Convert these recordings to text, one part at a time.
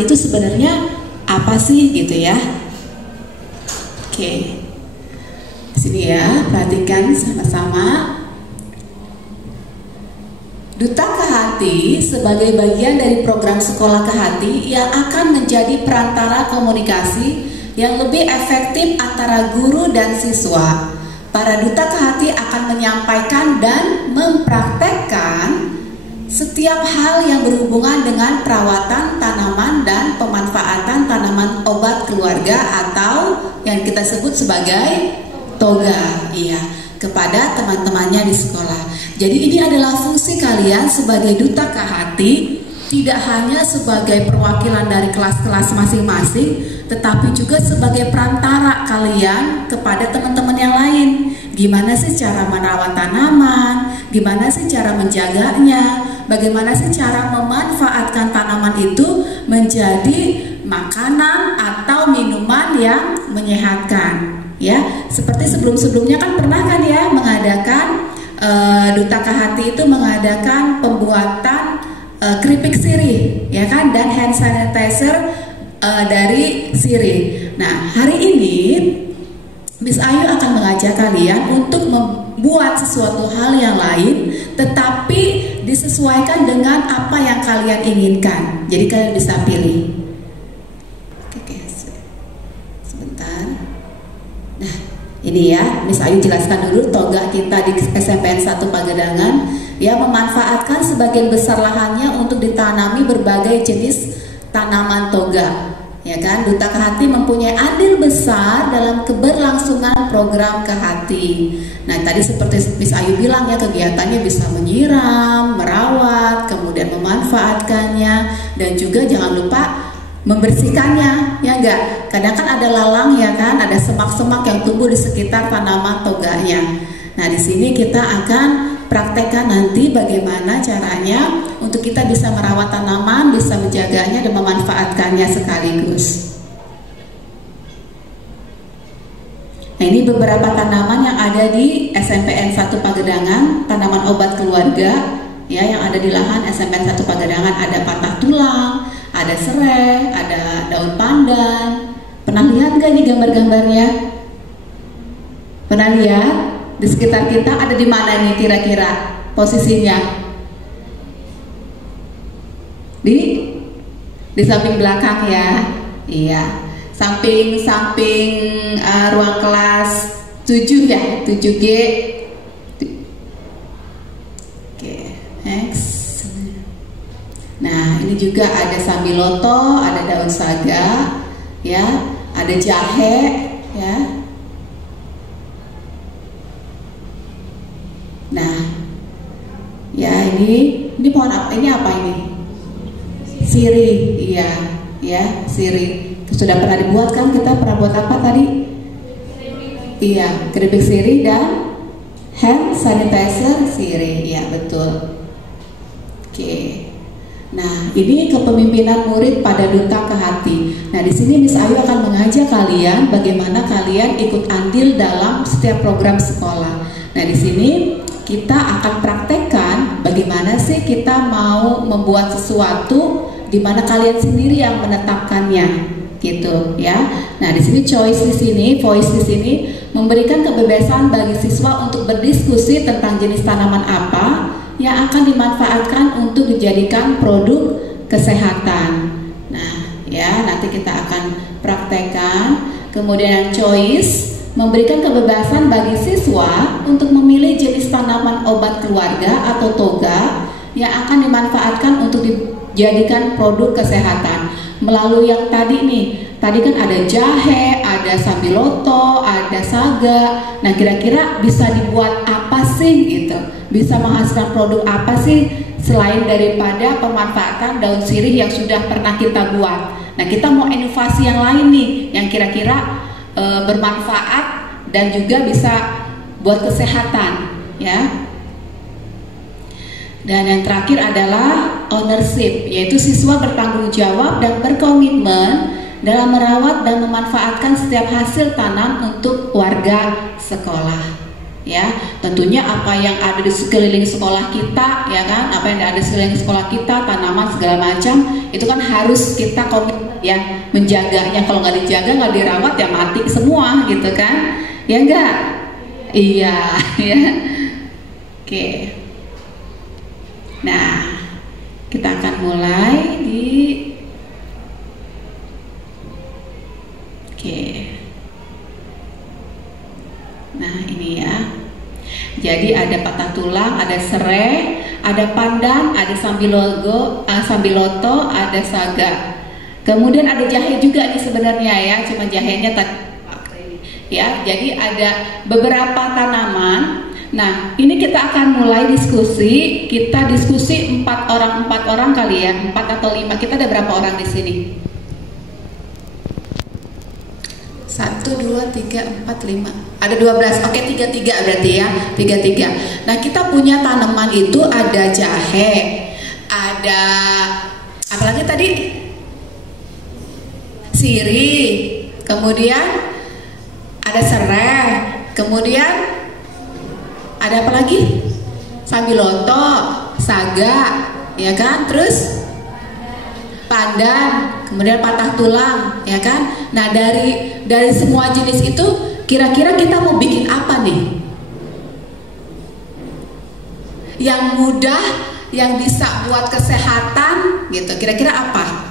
hati itu sebenarnya apa sih gitu ya? Oke. Sini ya, perhatikan sama-sama. Duta ke Hati sebagai bagian dari program Sekolah ke Hati yang akan menjadi perantara komunikasi yang lebih efektif antara guru dan siswa. Para Duta ke Hati akan menyampaikan dan mempraktekkan setiap hal yang berhubungan dengan perawatan tanaman dan pemanfaatan tanaman obat keluarga atau yang kita sebut sebagai toga, iya, kepada teman-temannya di sekolah. Jadi ini adalah fungsi kalian sebagai Duta ke Hati, tidak hanya sebagai perwakilan dari kelas-kelas masing-masing, tetapi juga sebagai perantara kalian kepada teman-teman yang lain. Gimana sih cara merawat tanaman, gimana sih cara menjaganya, bagaimana sih cara memanfaatkan tanaman itu menjadi makanan atau minuman yang menyehatkan. Ya, seperti sebelum-sebelumnya kan pernah kan ya mengadakan Duta ke Hati itu mengadakan pembuatan keripik sirih, ya kan, dan hand sanitizer dari sirih. Nah, hari ini Miss Ayu akan mengajak kalian untuk membuat sesuatu hal yang lain, tetapi disesuaikan dengan apa yang kalian inginkan. Jadi kalian bisa pilih. Oke, sebentar. Nah, ini ya, Miss Ayu jelaskan dulu toga kita di SMPN 1 Pagedangan, ya, memanfaatkan sebagian besar lahannya untuk ditanami berbagai jenis tanaman toga. Ya kan, Duta ke Hati mempunyai andil besar dalam keberlangsungan program ke Hati. Nah, tadi seperti Miss Ayu bilang ya, kegiatannya bisa menyiram, merawat, kemudian memanfaatkannya, dan juga jangan lupa membersihkannya, ya enggak? Kadang kan ada lalang ya kan, ada semak-semak yang tumbuh di sekitar tanaman toganya. Nah, di sini kita akan praktekkan nanti bagaimana caranya untuk kita bisa merawat tanaman, bisa menjaganya dan memanfaatkannya sekaligus. Nah, ini beberapa tanaman yang ada di SMPN 1 Pagedangan, tanaman obat keluarga ya yang ada di lahan SMPN 1 Pagedangan. Ada patah tulang, ada serai, ada daun pandan. Pernah lihat nggak ini gambar-gambarnya? Pernah lihat? Di sekitar kita ada di mana nih kira-kira posisinya? Di samping belakang ya. Iya. Samping ruang kelas 7 ya, 7G. Oke, next. Nah, ini juga ada sambiloto, ada daun saga, ya, ada jahe, ya. Nah, ya ini pohon apa? Ini apa ini? Sirih, iya, ya sirih. Sudah pernah dibuat kan? Kita pernah buat apa tadi? Iya, keripik sirih dan hand sanitizer sirih, iya betul. Oke. Nah, ini kepemimpinan murid pada Duta ke Hati. Nah, di sini Miss Ayu akan mengajak kalian bagaimana kalian ikut andil dalam setiap program sekolah. Nah, di sini kita akan praktekkan bagaimana sih kita mau membuat sesuatu di mana kalian sendiri yang menetapkannya, gitu ya. Nah, di sini voice di sini memberikan kebebasan bagi siswa untuk berdiskusi tentang jenis tanaman apa yang akan dimanfaatkan untuk dijadikan produk kesehatan. Nah, ya nanti kita akan praktekkan. Kemudian yang choice memberikan kebebasan bagi siswa untuk memilih jenis tanaman obat keluarga atau toga yang akan dimanfaatkan untuk dijadikan produk kesehatan. Melalui yang tadi nih, tadi kan ada jahe, ada sambiloto, ada saga. Nah, kira-kira bisa dibuat apa sih gitu? Bisa menghasilkan produk apa sih selain daripada pemanfaatan daun sirih yang sudah pernah kita buat? Nah, kita mau inovasi yang lain nih, yang kira-kira bermanfaat dan juga bisa buat kesehatan, ya. Dan yang terakhir adalah ownership, yaitu siswa bertanggung jawab dan berkomitmen dalam merawat dan memanfaatkan setiap hasil tanam untuk warga sekolah. Ya, tentunya apa yang ada di sekeliling sekolah kita, ya kan, apa yang ada di sekeliling sekolah kita, tanaman segala macam, itu kan harus kita komitmen ya menjaganya. Kalau nggak dijaga, nggak dirawat, ya mati semua, gitu kan? Ya enggak? Iya, ya. Oke. Nah, kita akan mulai di. Oke. Nah, ini ya. Jadi ada patah tulang, ada serai, ada pandan, ada sambiloto, ada saga. Kemudian ada jahe juga nih sebenarnya ya, cuma jahenya tadi ya. Jadi ada beberapa tanaman. Nah, ini kita akan mulai diskusi. Kita diskusi 4 orang kali ya, 4 atau 5. Kita ada berapa orang di sini? 1, 2, 3, 4, 5. Ada 12. Oke, 3 berarti ya. 3. Nah, kita punya tanaman itu ada jahe, ada apa lagi tadi? Sirih. Kemudian ada serai. Kemudian ada apa lagi? Sambiloto, saga, ya kan? Terus pandan, kemudian patah tulang, ya kan? Nah, dari semua jenis itu kira-kira kita mau bikin apa nih? Yang mudah, yang bisa buat kesehatan gitu. Kira-kira apa?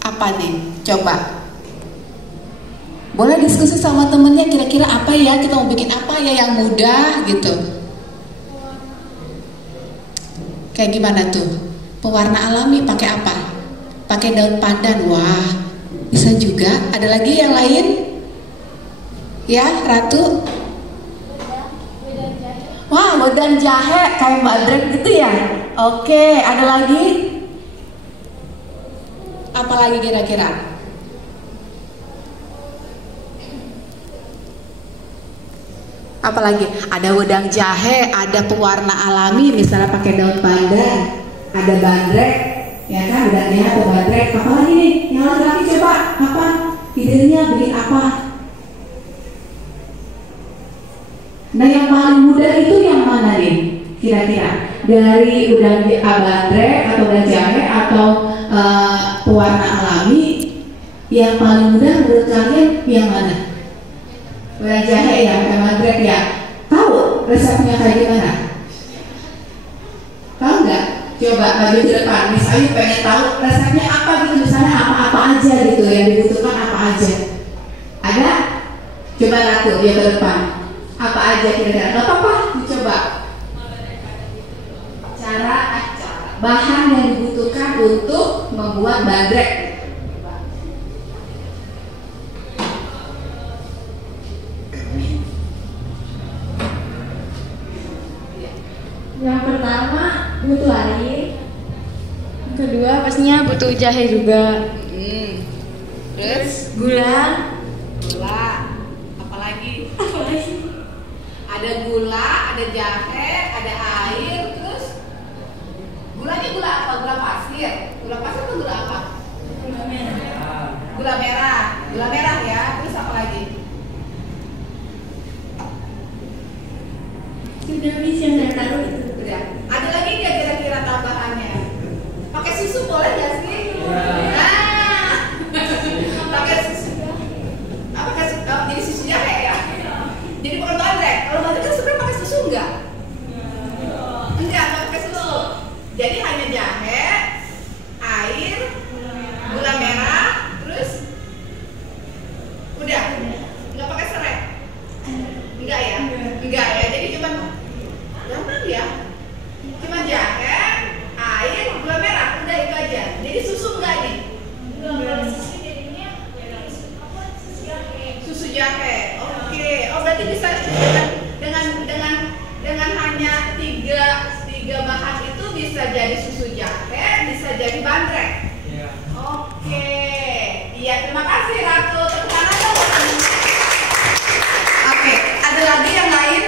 Apa nih? Coba. Boleh diskusi sama temennya, kira-kira apa ya, kita mau bikin apa ya yang mudah gitu. Kayak gimana tuh? Pewarna alami pakai apa? Pakai daun pandan. Wah, bisa juga. Ada lagi yang lain? Ya, Ratu? Wah, wedang jahe kayak Mbak Drek gitu ya. Oke, ada lagi? Apa lagi kira-kira? Apalagi ada wedang jahe, ada pewarna alami, misalnya pakai daun pandan, ada bandrek, ya kan, wedang jahe atau bandrek. Apalagi nih, yang laki-laki coba apa? Idenya bikin apa? Nah, yang paling mudah itu yang mana nih? Kira-kira dari wedang bandrek atau wedang jahe atau pewarna alami, yang paling mudah menurut kalian yang mana? Wedang jahe ya, wedang bandrek ya. Tahu resepnya kayak gimana? Tahu nggak? Coba maju ke depan. Miss Ayu pengen tahu resepnya apa gitu, misalnya apa-apa aja gitu yang dibutuhkan apa aja. Ada? Coba Ratu ya ke depan. Apa aja kira-kira? Gak apa-apa, dicoba. Cara bahan yang dibutuhkan untuk membuat bandrek. Yang pertama butuh air, yang kedua pastinya butuh jahe juga. Terus Gula, apalagi? Ada gula, ada jahe, ada air, terus gulanya gula apa? Gula pasir atau gula apa? Gula merah ya. Terus apa lagi? sudah habis yang saya taruh itu. Udah. Ada lagi nggak kira-kira tambahannya? Pakai susu boleh nggak sih? Nah, pakai susu. Apa pakai susu? Oh, jadi susu jahe ya? Jadi bukan bandrek. Kalau bandrek kan sebenarnya pakai susu nggak? Enggak pakai susu. Jadi hanya jahe, air, gula merah, terus udah. Nggak pakai serai? Enggak ya? Enggak ya. Jadi cuma gampang ya. Cuma jahe, air, gula merah, udah itu aja. Jadi susu enggak nih? Susu jahe. Oke. Oh, berarti bisa dengan hanya tiga bahan itu bisa jadi susu jahe, bisa jadi bandrek. Oke. Iya, terima kasih Ratu. Tepuk tangan dong. Oke, ada lagi yang lain?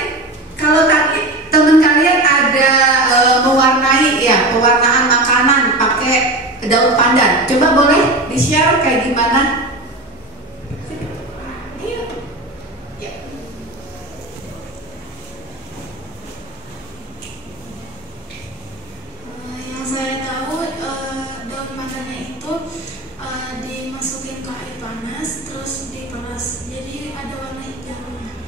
Kalau tadi teman kalian ada mewarnai ya, pewarnaan makanan pakai daun pandan. Coba boleh di-share kayak gimana? Iya. Ya. Yang saya tahu daun pandannya itu dimasukin ke air panas terus diperas, jadi ada warna hijaunya.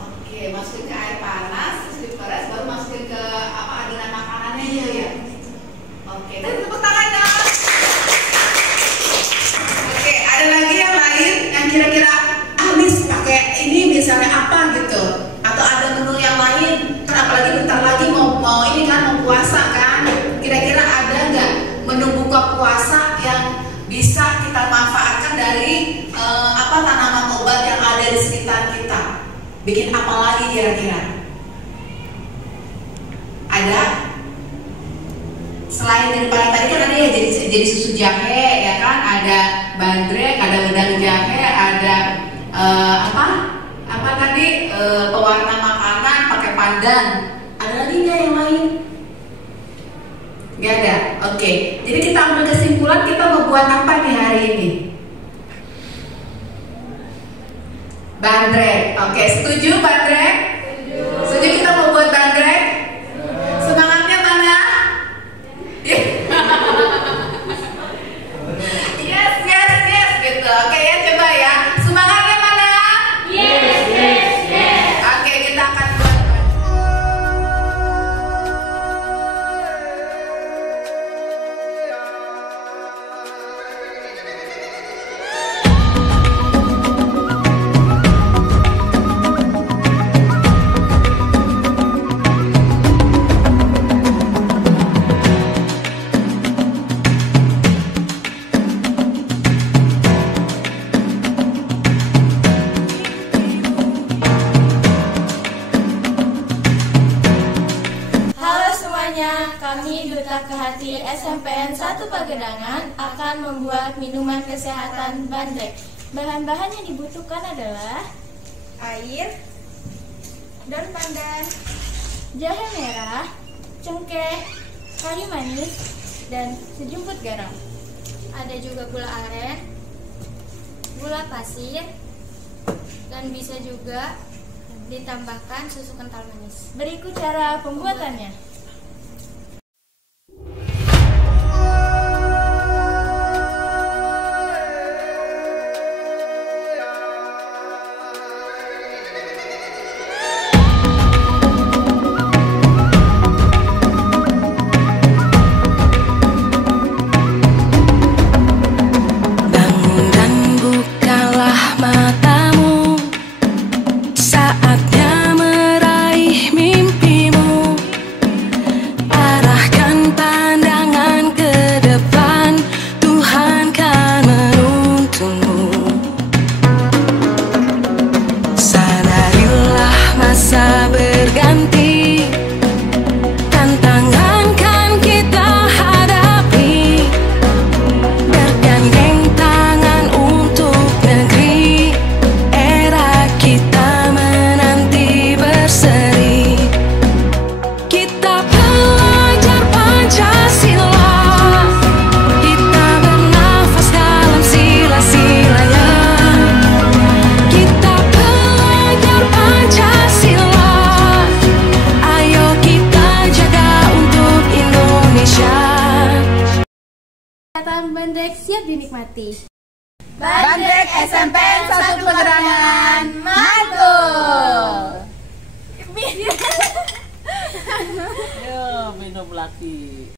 Oke, masukin ke air panas, terus diperas, baru masukin ke apa adonan makanannya gitu ya? Oke, dan tepuk tangan dong. Oke, ada lagi yang lain yang kira-kira habis pakai ini misalnya apa gitu? Atau ada menu yang lain? Kan apalagi bentar lagi mau ini kan mau puasa kan? Kira-kira ada nggak menu buka puasa yang bisa kita manfaatkan dari tanaman obat yang ada di sekitar kita? Bikin apa lagi kira-kira? Ada? Selain daripada tadi kan ada ya jadi susu jahe ya kan, ada bandrek, ada wedang jahe, ada apa tadi pewarna makanan pakai pandan. Ada lagi nggak yang lain? Nggak ada. Oke. Jadi kita ambil kesimpulan, kita mau buat apa nih hari ini? Bandrek. Oke, setuju bandrek? Setuju kita mau buat bandrek? Semangatnya mana? Yes gitu. Oke ya, coba ya. Semangatnya mana? Yes. Oke, kita akan buat. Kami Duta Kehati SMPN 1 Pagedangan akan membuat minuman kesehatan bandrek. Bahan-bahan yang dibutuhkan adalah air, daun pandan, jahe merah, cengkeh, kayu manis, dan sejumput garam. Ada juga gula aren, gula pasir, dan bisa juga ditambahkan susu kental manis. Berikut cara pembuatannya. Bandrek siap dinikmati. Bandrek SMPN 1 Pagedangan, mantul. Minum lagi.